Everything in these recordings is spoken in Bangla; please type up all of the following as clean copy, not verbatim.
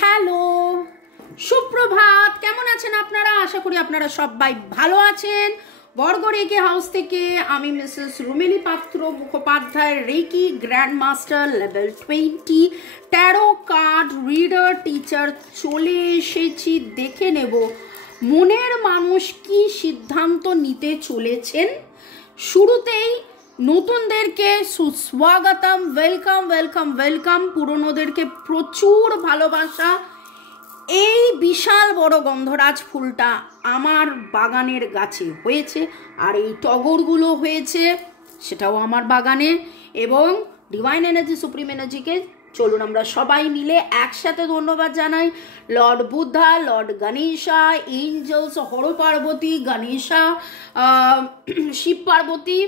হ্যালো, সুপ্রভাত। কেমন আছেন আপনারা? আশা করি আপনারা সবাই ভালো আছেন। বর্গরেখে হাউস থেকে আমি Mrs Rumeli Patra Mukhopadhyay, reiki grand master level 20 tarot card reader teacher চলে এসেছি। দেখে নেব মনের মানুষ কি সিদ্ধান্ত নিতে চলেছেন। শুরুতেই নতুনদেরকে সুস্বাগতম, ওয়েলকাম ওয়েলকাম ওয়েলকাম। পুরনোদেরকে প্রচুর ভালোবাসা। এই বিশাল বড় গন্ধরাজ ফুলটা আমার বাগানের গাছে হয়েছে, আর এই টগরগুলো হয়েছে সেটাও আমার বাগানে। এবং ডিভাইন এনার্জি, সুপ্রিম এনার্জিকে চলুন আমরা সবাই মিলে একসাথে ধন্যবাদ জানাই। Lord Buddha, Lord Ganesha, angels, Har Parvati, Ganesha, Shiv Parvati,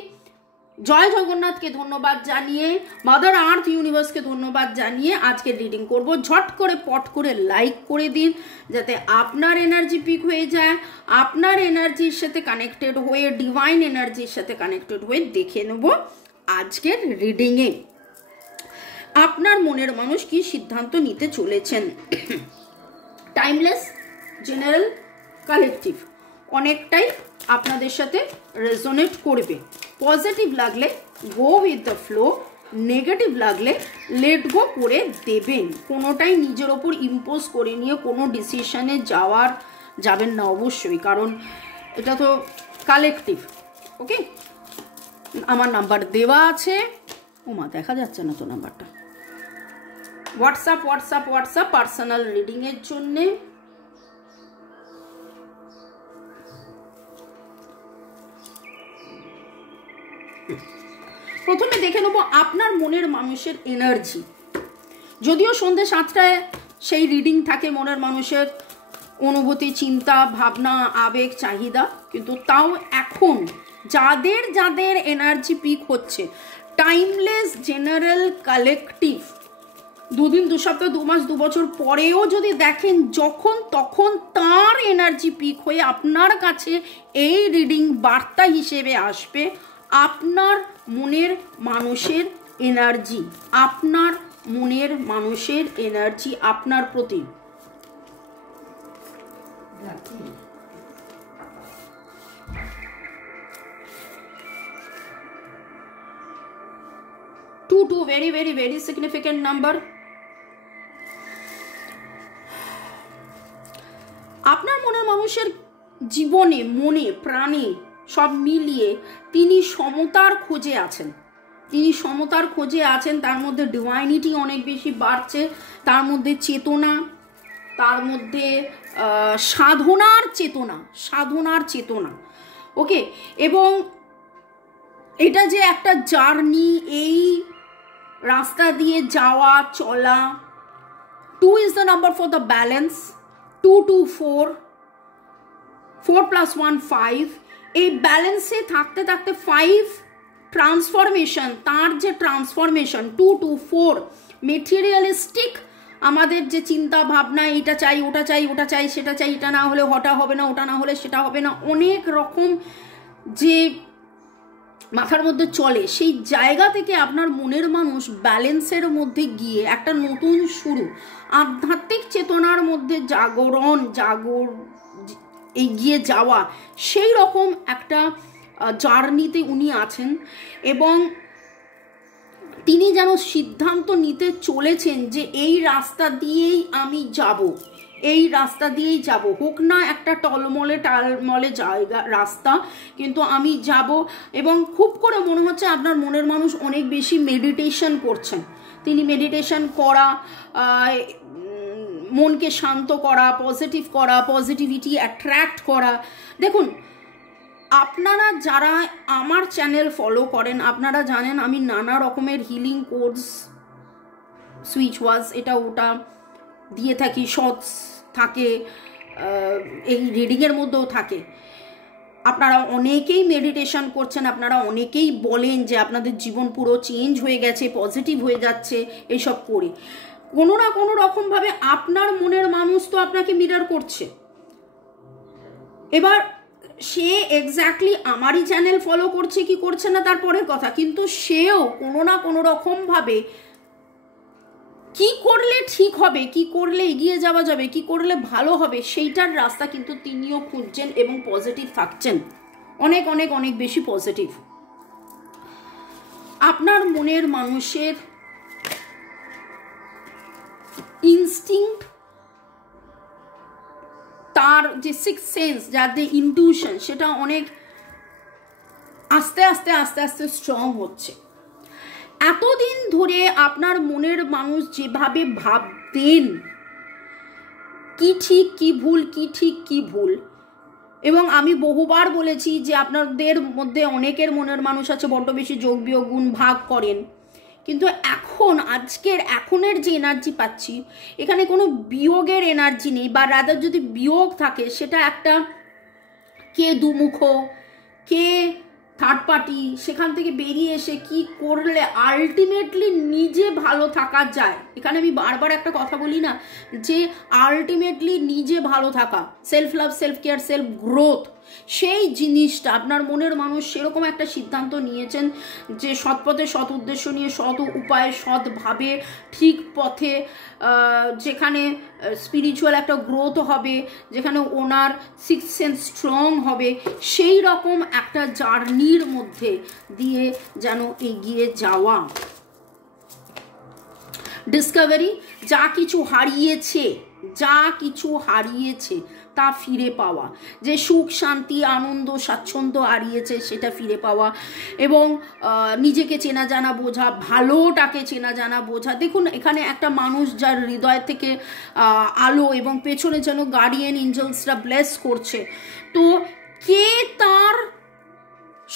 জয় জগন্নাথকে ধন্যবাদ জানিয়ে, মাদার আর্থ ইউনিভার্সকে ধন্যবাদ জানিয়ে আজকে রিডিং করব। ঝট করে পট করে লাইক করে দিন যাতে আপনার এনার্জি পিক হয়ে যায়। আপনার এনার্জির সাথে কানেক্টেড হয়ে, ডিভাইন এনার্জির সাথে কানেক্টেড হয়ে দেখে নেব আজকের রিডিংয়ে আপনার মনের মানুষ কি সিদ্ধান্ত নিতে চলেছেন। টাইমলেস, জেনারেল, কালেকটিভ অনেকটাই আপনাদের সাথে রেজোনেট করবে। পজিটিভ লাগলে go with the flow, negative লাগলে লেট গো করে দেবেন। কোনোটাই নিজের ওপর ইম্পোজ করে নিয়ে কোনো ডিসিশনে যাবেন না অবশ্যই, কারণ এটা তো কালেকটিভ। ওকে, আমার নাম্বার দেওয়া আছে। ওমা, দেখা যাচ্ছে না তো নাম্বারটা। হোয়াটসঅ্যাপ হোয়াটসঅ্যাপ হোয়াটসঅ্যাপ পার্সোনাল রিডিংয়ের জন্যে। প্রথমে দেখে নেব আপনার মনের মানুষের এনার্জি। যদিও সন্ধ্যে 7টায় সেই রিডিং থাকে, মনের মানুষের অনুভূতি, চিন্তা, ভাবনা, আবেগ, চাহিদা, কিন্তু তাও এখন যাদের যাদের এনার্জি পিক হচ্ছে, টাইমলেস, জেনারেল, কালেকটিভ, 2 দিন, 2 সপ্তাহ, 2 মাস, 2 বছর পরেও যদি দেখেন, যখন তখন তার এনার্জি পিক হয়ে আপনার কাছে এই রিডিং বার্তা হিসেবে আসবে। আপনার মনের মানুষের এনার্জি, আপনার মনের মানুষের এনার্জি আপনার প্রতি। Two very very very significant number. আপনার মনের মানুষের জীবনে, মনে, প্রাণে সব মিলিয়ে তিনি সমতার খোঁজে আছেন। তিনি সমতার খোঁজে আছেন। তার মধ্যে ডিভাইনিটি অনেক বেশি বাড়ছে, তার মধ্যে চেতনা, তার মধ্যে সাধনার চেতনা। ওকে, এবং এটা যে একটা জার্নি, এই রাস্তা দিয়ে যাওয়া চলা। 2 is the number for the balance. 2 to 4, 4 plus 1 5। এই ব্যালেন্সে থাকতে থাকতে 5 ট্রান্সফরমেশন, তার যে ট্রান্সফরমেশন 2 to 4 মেটেরিয়ালিস্টিক, আমাদের যে চিন্তা ভাবনা, এটা চাই, ওটা চাই, ওটা চাই, সেটা চাই, এটা না হলে ওটা হবে না, ওটা না হলে সেটা হবে না, অনেক রকম যে মাথার মধ্যে চলে, সেই জায়গা থেকে আপনার মনের মানুষ ব্যালেন্সের মধ্যে গিয়ে একটা নতুন শুরু, আধ্যাত্মিক চেতনার মধ্যে এগিয়ে যাওয়া, সেই রকম একটা জার্নিতে উনি আছেন। এবং তিনি যেন সিদ্ধান্ত নিতে চলেছেন যে এই রাস্তা দিয়েই আমি যাব, এই রাস্তা দিয়েই যাব। হোক না একটা টালমলে জায়গা, রাস্তা, কিন্তু আমি যাব। এবং খুব করে মনে হচ্ছে আপনার মনের মানুষ অনেক বেশি মেডিটেশন করছেন। তিনি মেডিটেশন করা, মনকে শান্ত করা, পজিটিভ করা, পজিটিভিটি অ্যাট্রাক্ট করা। দেখুন, আপনারা যারা আমার চ্যানেল ফলো করেন, আপনারা জানেন আমি নানা রকমের হিলিং কোর্স, সুইচ ওয়াজ, এটা ওটা দিয়ে থাকি। শর্টস থাকে, এই রিডিংয়ের মধ্যেও থাকে। আপনারা অনেকেই মেডিটেশন করছেন, আপনারা অনেকেই বলেন যে আপনাদের জীবন পুরো চেঞ্জ হয়ে গেছে, পজিটিভ হয়ে যাচ্ছে এইসব করে। কোনো না কোনো রকমভাবে আপনার মনের মানুষ তো আপনাকে মিরর করছে। এবার সে এক্স্যাক্টলি আমারই চ্যানেল ফলো করছে কি করছে না তারপরের কথা, কিন্তু সেও কোনো না কোনো রকমভাবে কি করলে ঠিক হবে, কি করলে এগিয়ে যাওয়া যাবে, কি করলে ভালো হবে, সেইটার রাস্তা কিন্তু তিনিও খুঁজছেন এবং পজিটিভ থাকছেন, অনেক অনেক অনেক বেশি পজিটিভ। আপনার মনের মানুষের ইনস্টিংক্ট, তার যে সিক্স সেন্স, যার যে ইনটিউশন, সেটা অনেক আস্তে আস্তে আস্তে আস্তে স্ট্রং হচ্ছে। এতদিন ধরে আপনার মনের মানুষ যেভাবে ভাবতেন কি ঠিক কি ভুল, কি ঠিক কি ভুল, এবং আমি বহুবার বলেছি যে আপনাদের মধ্যে অনেকের মনের মানুষ আছে বড্ড বেশি যোগ বিয়োগ গুণ ভাগ করেন, কিন্তু এখনের যে এনার্জি পাচ্ছি, এখানে কোনো বিয়োগের এনার্জি নেই, বা রাদার যদি বিয়োগ থাকে সেটা একটা কে দুমুখ, কে থার্ড পার্টি, সেখান থেকে বেরিয়ে এসে কি করলে আলটিমেটলি নিজে ভালো থাকা যায়। এখানে আমি বারবার একটা কথা বলি না, যে আলটিমেটলি নিজে ভালো থাকা, self love, self care, self growth, সেই জিনিসটা আপনার মনের মানুষ সেরকম একটা সিদ্ধান্ত নিয়েছেন যে সৎ পথে, সৎ উদ্দেশ্য নিয়ে, সৎ উপায়ে, সৎভাবে, ঠিক পথে, যেখানে স্পিরিচুয়াল একটা গ্রোথ হবে, যেখানে ওনার সিক্স সেন্স স্ট্রং হবে, সেই রকম একটা জার্নির মধ্যে দিয়ে যেন এগিয়ে যাওয়া। ডিসকভারি, যা কিছু হারিয়েছে তা ফিরে পাওয়া, যে সুখ শান্তি আনন্দ স্বাচ্ছন্দ্য হারিয়েছে সেটা ফিরে পাওয়া, এবং নিজেকে চেনা জানা বোঝা, ভালোটাকে চেনা জানা বোঝা। দেখুন এখানে একটা মানুষ যার হৃদয় থেকে আলো এবং পেছনে যেন গার্ডিয়ান এঞ্জেলসরা ব্লেস করছে, তো কে তার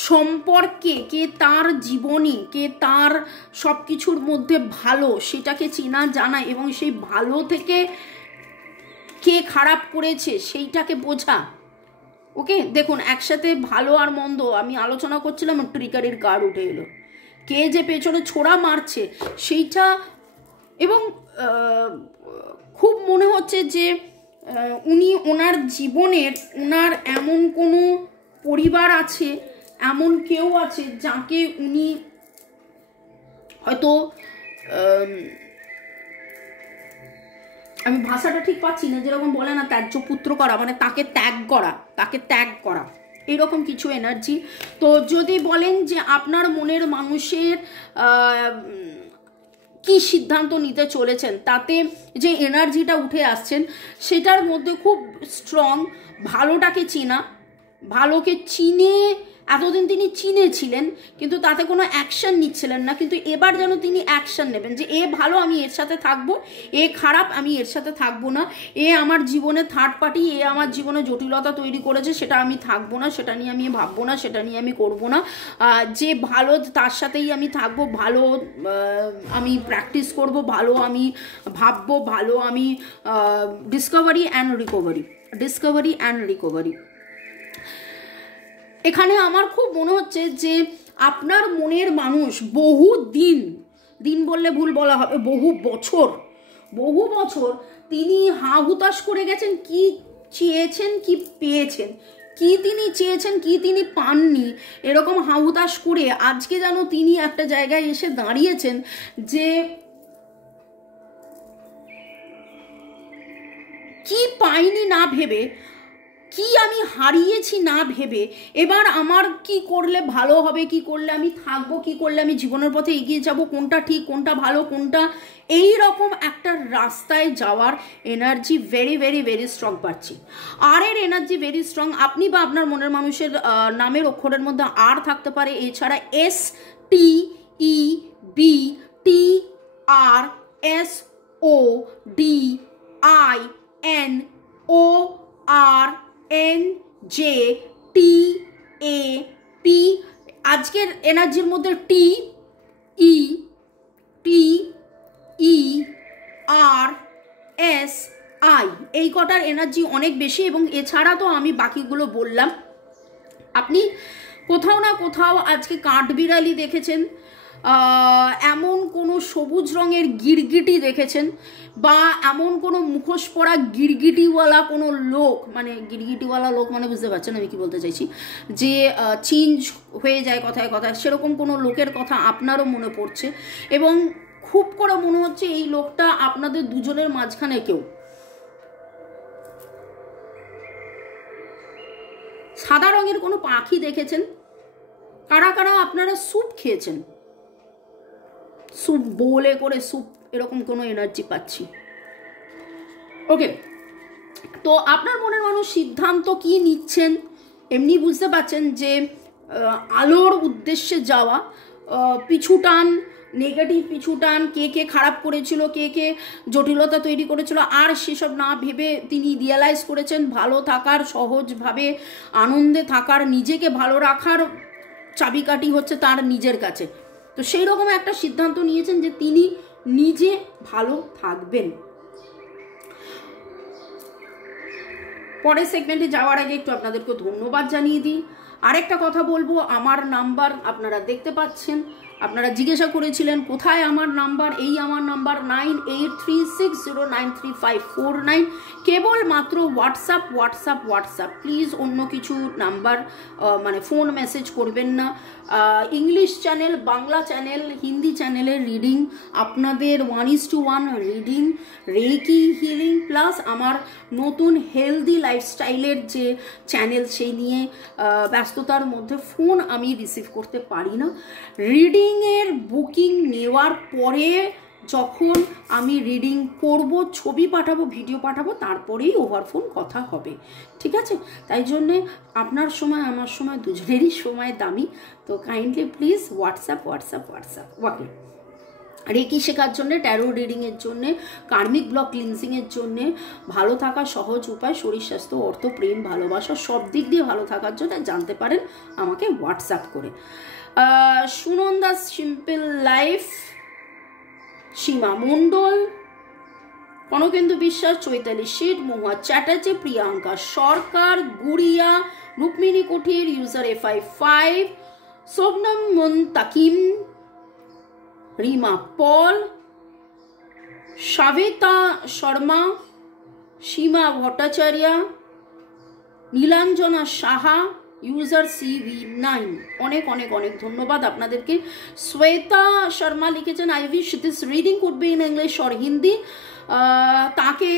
সম্পর্কে, কে তার জীবনী, কে তার সব কিছুর মধ্যে ভালো, সেটাকে চেনা জানা, এবং সেই ভালো থেকে কে খারাপ করেছে সেইটাকে বোঝা। ওকে, দেখুন একসাথে ভালো আর মন্দ আমি আলোচনা করছিলাম, ট্রিকারির কার্ড উঠে এলো, কে যে পেছনে ছোড়া মারছে সেইটা, এবং খুব মনে হচ্ছে যে উনি ওনার জীবনের, ওনার এমন কোনো পরিবার আছে, এমন কেউ আছে যাকে উনি হয়তো, আমি ভাষাটা ঠিক পাচ্ছি না, যেরকম বলে না ত্যায্য পুত্র করা, মানে তাকে ত্যাগ করা এরকম কিছু এনার্জি। তো যদি বলেন যে আপনার মনের মানুষের কি সিদ্ধান্ত নিতে চলেছেন, তাতে যে এনার্জিটা উঠে আসছেন সেটার মধ্যে খুব স্ট্রং, ভালোটাকে চেনা, ভালোকে চিনে, এতদিন তিনি চিনেছিলেন কিন্তু তাতে কোনো অ্যাকশন নিচ্ছিলেন না, কিন্তু এবার যেন তিনি অ্যাকশন নেবেন, যে এ ভালো আমি এর সাথে থাকবো, এ খারাপ আমি এর সাথে থাকবো না, এ আমার জীবনে থার্ড পার্টি, এ আমার জীবনে জটিলতা তৈরি করেছে, সেটা আমি থাকবো না, সেটা নিয়ে আমি ভাববো না, সেটা নিয়ে আমি করবো না, যে ভালো তার সাথেই আমি থাকবো, ভালো আমি প্র্যাকটিস করব, ভালো আমি ভাববো, ভালো আমি ডিসকভারি অ্যান্ড রিকভারি। এখানে আমার খুব মনে হচ্ছে যে আপনার মনের মানুষ বহু দিন বললে ভুল বলা হবে, বহু বছর তিনি হাহুতাশ করে গেছেন, কি চেয়েছেন কি পেয়েছেন, কি তিনি চেয়েছেন কি তিনি পাননি, এরকম হাহুতাশ করে আজকে যেন তিনি একটা জায়গায় এসে দাঁড়িয়েছেন যে কি পাইনি না ভেবে, কি আমি হারিয়েছি না ভেবে, এবার আমার কি করলে ভালো হবে, কি করলে আমি থাকবো, কি করলে আমি জীবনের পথে এগিয়ে যাব, কোনটা ঠিক কোনটা ভালো কোনটা, এই রকম একটা রাস্তায় যাওয়ার energy very very very strong পাচ্ছি। আর এর এনার্জি ভেরি স্ট্রং। আপনি বা আপনার মনের মানুষের নামের অক্ষরের মধ্যে আর থাকতে পারে, এছাড়া STEBTRSODINORNJTAP, আজকের এনার্জির মধ্যে TETERSI, এই কটার এনার্জি অনেক বেশি, এবং এছাড়া তো আমি বাকিগুলো বললাম। আপনি কোথাও না কোথাও আজকে কাঠবিড়ালি দেখেছেন, এমন কোনো সবুজ রঙের গিরগিটি দেখেছেন, বা এমন কোনো মুখোশ পরা গিরগিটিওয়ালা কোনো লোক, মানে গিরগিটিওয়ালা লোক মানে বুঝতে পারছেন আমি কি বলতে চাইছি, যে চেঞ্জ হয়ে যায় কথায় কথায়, সেরকম কোনো লোকের কথা আপনারও মনে পড়ছে, এবং খুব করে মনে হচ্ছে এই লোকটা আপনাদের দুজনের মাঝখানে কেউ। সাদা রঙের কোনো পাখি দেখেছেন? কারা কারা আপনারা স্যুপ খেয়েছেন? স্যুপ বোলে করে স্যুপ, এরকম কোনো এনার্জি পাচ্ছি। ওকে, তো আপনার মনের মানুষ সিদ্ধান্ত কি নিচ্ছেন এমনি বুঝতে পাচ্ছেন যে আলোর উদ্দেশ্যে যাওয়া, পিছুটান, নেগেটিভ পিছুটান, কে কে খারাপ করেছিল, কে কে জটিলতা তৈরি করেছিল, আর সেসব না ভেবে তিনি রিয়েলাইজ করেছেন ভালো থাকার, সহজভাবে আনন্দে থাকার, নিজেকে ভালো রাখার চাবিকাঠি হচ্ছে তার নিজের কাছে। তো সেই রকম একটা সিদ্ধান্ত নিয়েছেন যে তিনি নিজে ভালো থাকবেন। পরের সেগমেন্টে যাওয়ার আগে একটু আপনাদেরকে ধন্যবাদ জানিয়ে দিই। আরেকটা কথা বলবো, আমার নাম্বার আপনারা দেখতে পাচ্ছেন। আপনারা জিজ্ঞাসা করেছিলেন কোথায় আমার নাম্বার, এই আমার নাম্বার 9836093549। কেবলমাত্র হোয়াটসঅ্যাপ হোয়াটসঅ্যাপ হোয়াটসঅ্যাপ, প্লিজ অন্য কিছু নাম্বার মানে ফোন মেসেজ করবেন না। English channel, Bangla channel, Hindi চ্যানেলের রিডিং আপনাদের 1:1 রিডিং, রেকি হিলিং, প্লাস আমার নতুন হেলদি লাইফস্টাইলের যে চ্যানেল সেই নিয়ে ব্যস্ততার মধ্যে ফোন আমি রিসিভ করতে পারি না। রিডিংয়ের বুকিং নেওয়ার পরে যখন আমি রিডিং করব, ছবি পাঠাবো, ভিডিও পাঠাবো, তারপরেই ওভার ফোন কথা হবে, ঠিক আছে? তাই জন্যে আপনার সময় আমার সময় দুজনেরই সময় দামি। তো kindly please WhatsApp WhatsApp WhatsApp. Okay, reiki শেখার জন্যে, ট্যারো রিডিংয়ের জন্যে, কার্মিক ব্লক ক্লিনজিংয়ের জন্যে, ভালো থাকার সহজ উপায়, শরীর স্বাস্থ্য, অর্থ, প্রেম, ভালোবাসা সব দিক দিয়ে ভালো থাকার জন্য জানতে পারেন আমাকে হোয়াটসঅ্যাপ করে। সুনন্দা সিম্পল লাইফ, সীমা মণ্ডল, কনকেন্দু বিশ্বাস, চৈতালি শেঠ, মহুয়া চ্যাটার্জি, প্রিয়াঙ্কা সরকার, গুড়িয়া, রুক্মিণী কুঠির, ইউজার FI5, সোবনম মুনতাকিম, রিমা পল, সাবিতা শর্মা, সীমা ভট্টাচার্য, নীলাঞ্জনা সাহা, ইউজার CV9। অনেক অনেক অনেক ধন্যবাদ আপনাদেরকে। শ্বেতা শর্মা লিখেছেন I wish this reading could be in English or Hindi. তাকে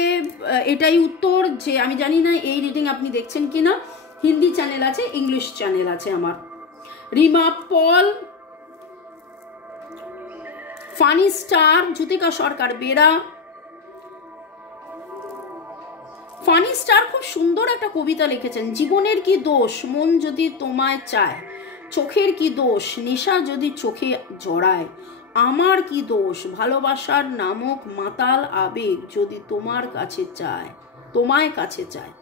এটাই উত্তর যে আমি জানি না এই রিডিং আপনি দেখছেন কিনা। হিন্দি চ্যানেল আছে, ইংলিশ চ্যানেল আছে আমার। রিমা পল, ফানি স্টার, জ্যোতিকা সরকার বেরা। ফানি স্টার খুব সুন্দর একটা কবিতা লিখেছেন। জীবনের কি দোষ মন যদি তোমায় চায়, চোখের কি দোষ নেশা যদি চোখে জড়ায়, আমার কি দোষ ভালোবাসার নামক মাতাল আবেগ যদি তোমার কাছে চায়, তোমায় কাছে চায়।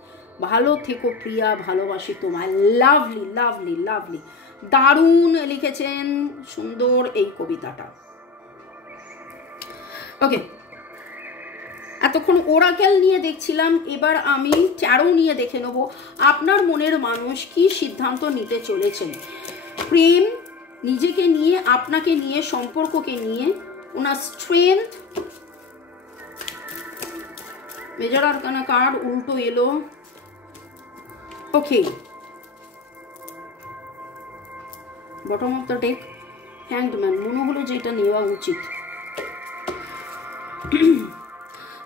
ভালো থেকো প্রিয়া, ভালোবাসি তোমায়। লাভলি লাভলি লাভলি, দারুণ লিখেছেন, সুন্দর এই কবিতাটা। ওকে, এতক্ষণ ওরাকেল নিয়ে দেখছিলাম, এবার আমি ট্যারো নিয়ে দেখে নেব আপনার মনের মানুষ কি সিদ্ধান্ত নিতে চলেছেন প্রেম, নিজেকে নিয়ে, আপনাকে নিয়ে, সম্পর্ককে নিয়ে, ওনার স্ট্রেংথ। মেজর আরকানা কার্ড উল্টো এলো। Okay, bottom of the deck hanged man, মনে হলো যে এটা নেওয়া উচিত।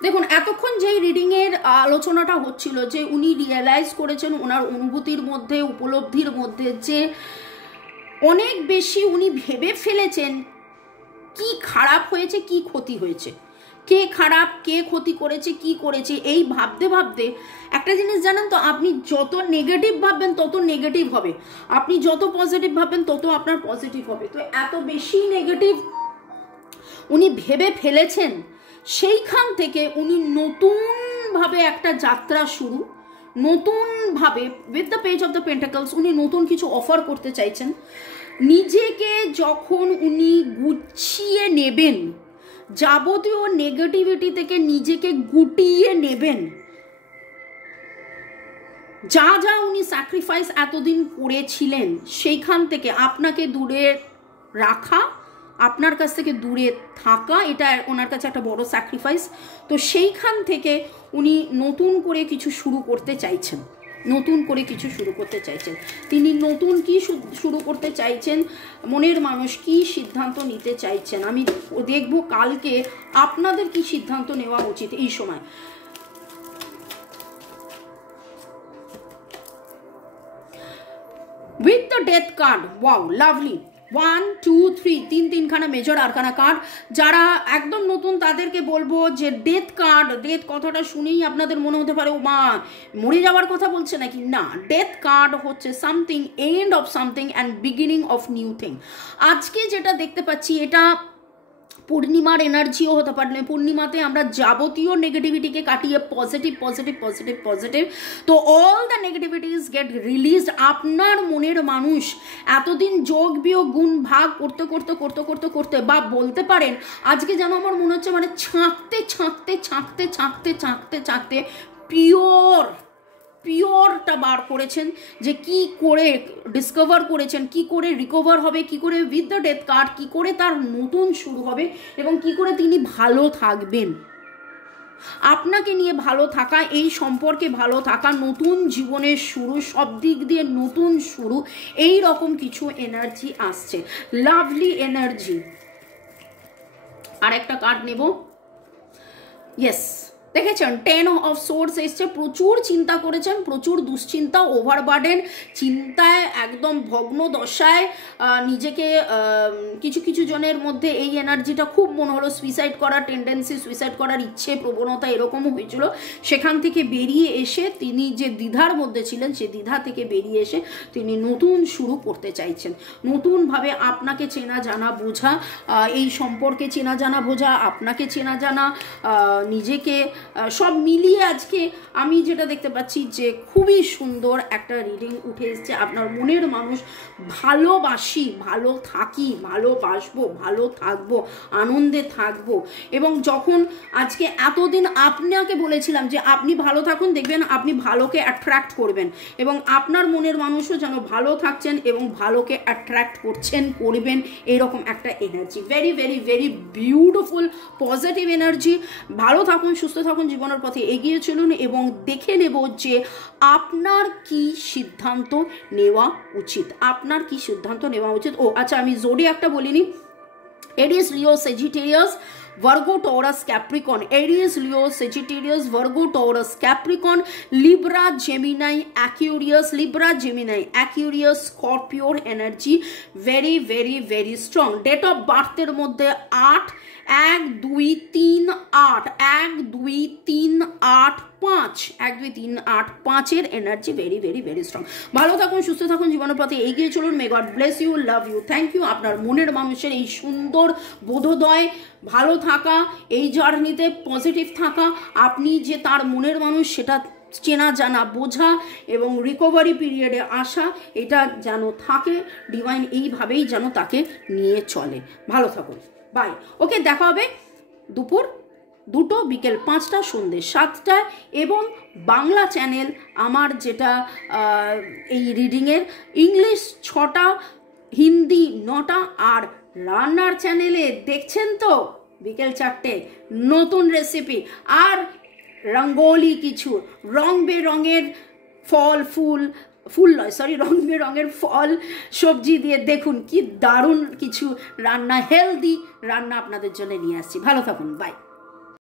দেখুন, এতক্ষণ যেই রিডিং এর আলোচনাটা হচ্ছিল যে উনি রিয়েলাইজ করেছেন ওনার অনুভূতির মধ্যে, উপলব্ধির মধ্যে যে অনেক বেশি উনি ভেবে ফেলেছেন কি খারাপ হয়েছে, কি ক্ষতি হয়েছে, কে খারাপ, কে ক্ষতি করেছে, কি করেছে। এই ভাবতে ভাবতে একটা জিনিস জানেন তো, আপনি যত নেগেটিভ ভাববেন তত নেগেটিভ হবে, আপনি যত পজিটিভ ভাববেন তত আপনার পজিটিভ হবে। তো এত বেশি নেগেটিভ উনি ভেবে ফেলেছেন, সেইখান থেকে উনি নতুনভাবে একটা যাত্রা শুরু, নতুনভাবে with the page of the pentacles উনি নতুন কিছু অফার করতে চাইছেন। নিজেকে যখন উনি গুছিয়ে নেবেন, যাবতীয় নেগেটিভিটি থেকে নিজেকে গুটিয়ে নেবেন, যা যা উনি স্যাক্রিফাইস এতদিন করেছিলেন সেইখান থেকে আপনাকে দূরে রাখা, আপনার কাছ থেকে দূরে থাকা, এটা ওনার কাছে একটা বড় স্যাক্রিফাইস। তো সেইখান থেকে উনি নতুন করে কিছু শুরু করতে চাইছেন। নতুন করে কিছু শুরু করতে চাইছেন। তিনি নতুন কি শুরু করতে চাইছেন, মনের মানুষ কি সিদ্ধান্ত নিতে চাইছেন, আমি দেখব কালকে আপনাদের কি সিদ্ধান্ত নেওয়া উচিত এই সময়। With the death card, wow lovely, 1 2 3 তিনখানা মেজর আরকানা কার্ড। যারা একদম নতুন তাদেরকে বলবো যে ডেথ কার্ড, ডেথ কথাটা শুনেই আপনাদের মনে হতে পারে ও মা মরে যাওয়ার কথা বলছে নাকি, না, ডেথ কার্ড হচ্ছে something, end of something and beginning of new thing. আজকে যেটা দেখতে পাচ্ছি এটা পূর্ণিমার এনার্জিও হতে পারে। পূর্ণিমাতে আমরা যাবতীয় নেগেটিভিটিকে কাটিয়ে পজিটিভ পজিটিভ পজিটিভ পজিটিভ, তো all the negativities get released. আপনার মনের মানুষ এতদিন যোগ বিয়োগ গুণ ভাগ করতে করতে করতে করতে করতে, বা বলতে পারেন আজকে যেন আমার মনে হচ্ছে মানে ছাঁকতে ছাঁকতে ছাঁকতে ছাঁকতে ছাঁকতে ছাঁকতে পিওরটা বার করেছেন, যে কি করে ডিসকভার করেছেন, কি করে রিকভার হবে, কি করে উইথ দ্য ডেথ কার্ড কি করে তার নতুন শুরু হবে, এবং কি করে তিনি ভালো থাকবেন। আপনাকে নিয়ে ভালো থাকা, এই সম্পর্কে ভালো থাকা, নতুন জীবনের শুরু, সব দিক দিয়ে নতুন শুরু, এই রকম কিছু এনার্জি আসছে, লাভলি এনার্জি। আর একটা কার্ড নেব, ইয়েস, দেখেছেন 10 অফ সোর্স এসছে। প্রচুর চিন্তা করেছেন, প্রচুর দুশ্চিন্তা, ওভারবার্ডেন, চিন্তায় একদম ভগ্ন দশায় নিজেকে, কিছু কিছু জনের মধ্যে এই এনার্জিটা খুব মনে হলো, সুইসাইড করার টেন্ডেন্সি, সুইসাইড করার ইচ্ছে, প্রবণতা এরকমও হয়েছিল। সেখান থেকে বেরিয়ে এসে তিনি যে দ্বিধার মধ্যে ছিলেন, সে দ্বিধা থেকে বেরিয়ে এসে তিনি নতুন শুরু করতে চাইছেন, নতুনভাবে আপনাকে চেনা জানা বোঝা, এই সম্পর্কে চেনা জানা বোঝা, আপনাকে চেনা জানা, নিজেকে সব মিলিয়ে আজকে আমি যেটা দেখতে পাচ্ছি যে খুবই সুন্দর একটা রিডিং উঠে এসছে। আপনার মনের মানুষ ভালোবাসি, ভালো থাকি, ভালোবাসবো, ভালো থাকবো, আনন্দে থাকবো। এবং যখন আজকে এতদিন আপনাকে বলেছিলাম যে আপনি ভালো থাকুন, দেখবেন আপনি ভালোকে অ্যাট্রাক্ট করবেন, এবং আপনার মনের মানুষও যেন ভালো থাকছেন এবং ভালোকে অ্যাট্রাক্ট করছেন, করবেন, এইরকম একটা energy. Very very very beautiful positive energy. ভালো থাকুন, সুস্থ থাকুন, জীবনের পথে এগিয়ে চলুন, এবং দেখে নেব যে আপনার কি সিদ্ধান্ত নেওয়া উচিত, আপনার কি সিদ্ধান্ত নেওয়া উচিত। ও আচ্ছা, আমি জোডিয়াকটা বলিনি, এরিস, লিও, Sagittarius, Virgo, Taurus, Capricorn, Aries, Leo, Sagittarius, Virgo, Taurus, Capricorn, Libra, Gemini, Aquarius, Libra, Gemini, Aquarius, Scorpio energy very very very strong. Date of birth এর মধ্যে 8 1 2 3 8 1 2 3 8 5 1 2 3 8 5 এর energy very very very strong. ভালো থাকুন, সুস্থ থাকুন, জীবনের পথে এগিয়ে চলুন। May God bless you, love you, thank you. আপনার মনের মানুষের এই সুন্দর বোধোদয়, ভালো থাকা, এই জার্নিতে পজিটিভ থাকা, আপনি যে তার মনের মানুষ সেটা চেনা জানা বোঝা এবং রিকভারি পিরিয়ডে আসা, এটা যেন থাকে, ডিভাইন এইভাবেই যেন তাকে নিয়ে চলে। ভালো থাকুন, বাই। ওকে, দেখা হবে দুপুর 2টো, বিকেল 5টা, সন্ধ্যে 7টায়, এবং বাংলা চ্যানেল আমার যেটা এই রিডিংয়ের, ইংলিশ 6টা, হিন্দি 9টা, আর রান্নার চ্যানেলে দেখছেন তো বিকেল 4টে নতুন রেসিপি, আর রঙ্গোলি, কিছু রং বেরঙের ফল ফুল নয় সরি, রং বেরঙের ফল সবজি দিয়ে দেখুন কি দারুণ কিছু রান্না, হেলদি রান্না আপনাদের জন্য নিয়ে আসছি। ভালো থাকুন, বাই।